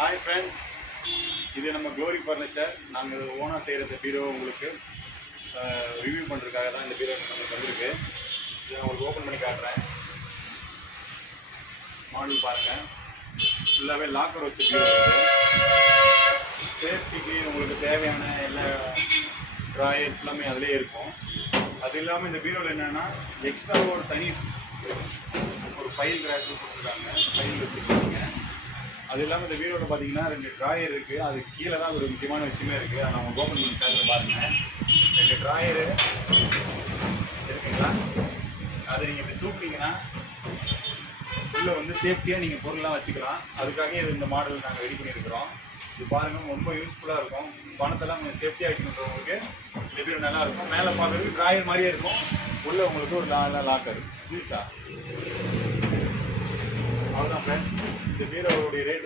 Hi friends, இது நம்ம glory furniture. நாங்கள் ஓனாக செய்கிற இந்த பீரோ உங்களுக்கு ரிவ்யூ பண்ணுறதுக்காக தான் இந்த பீரோ நமக்கு வந்திருக்கு. இதை நான் உங்களுக்கு ஓப்பன் பண்ணி காட்டுறேன். மாடல் பாருங்கள், ஃபுல்லாகவே லாக்கர் வச்ச பீரோ. சேஃப்டிக்கு உங்களுக்கு தேவையான எல்லா ட்ராயர்ஸ் எல்லாமே அதிலே இருக்கும். அது இல்லாமல் இந்த பீரோவில் என்னென்னா எக்ஸ்ட்ரா ஒரு தனி ஒரு ஃபைல் ரேக்கு கொடுத்துருக்காங்க, ஃபைல் வச்சுருக்காங்க. அது இல்லாமல் இந்த பீரோவில் பார்த்தீங்கன்னா 2 ட்ராயர் இருக்குது. அது கீழே தான் ஒரு முக்கியமான விஷயமே இருக்குது. அதை நான் உங்களுக்கு ஓப்பன் பண்ணி காட்டுற பாருங்கள். 2 ட்ராயரு இருக்குங்களா, அதை நீங்கள் இப்படி தூக்குனீங்கன்னா உள்ளே வந்து சேஃப்டியாக நீங்கள் பொருள்லாம் வச்சுக்கலாம். அதுக்காக இது இந்த மாடல் நாங்கள் ரெடி பண்ணியிருக்கிறோம். இது பாருங்கள், ரொம்ப யூஸ்ஃபுல்லாக இருக்கும். பணத்தெல்லாம் கொஞ்சம் சேஃப்டியாக வைக்கணுன்றவங்களுக்கு இந்த பீரோ நல்லாயிருக்கும். மேலே பார்க்குறதுக்கு ட்ராயர் மாதிரியே இருக்கும். உள்ளே உங்களுக்கு ஒரு லாக்கர் இருந்துச்சா. அவ்வளோதான் ஃப்ரெண்ட்ஸ், இந்த பீரோவுடைய ரேட்